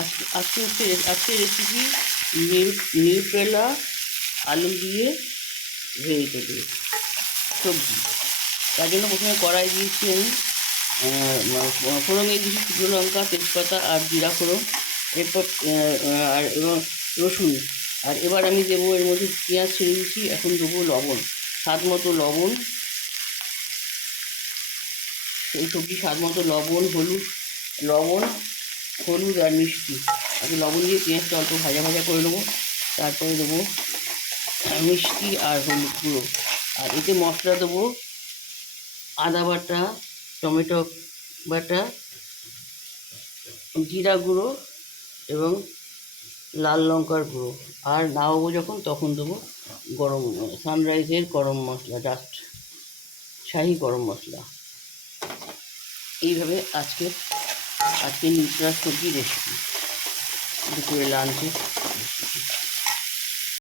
আজকে রেসিপি নিউট্রেলা আলু দিয়ে ভেজিটেবল সবজি। তার জন্য প্রথমে কড়াই দিয়েছি আমি, ফোড়নে দিয়েছি শুকনো লঙ্কা, তেজপাতা আর জিরা ফোড়ন, এরপর এবং রসুন। আর এবার আমি দেবো এর মধ্যে পেঁয়াজ ছেড়ে দিচ্ছি। এখন দেবো লবণ, স্বাদ মতো লবণ। এই সবজি স্বাদ মতো লবণ, হলুদ আর মিষ্টি। আগে লবণ দিয়ে পেঁয়াজটা অল্প ভাজা ভাজা করে নেবো। তারপরে দেবো মিষ্টি আর হলুদ গুঁড়ো। আর এতে মশলা দেবো আদা বাটা, টমেটো বাটা, জিরা গুঁড়ো এবং লাল লঙ্কার গুঁড়ো। আর নামাবো যখন তখন দেবো সানরাইজের গরম মশলা, জাস্ট শাহি গরম মশলা। এইভাবে আজকে নিউট্রাল সবজি রেসিপি দুপুরে লাঞ্চে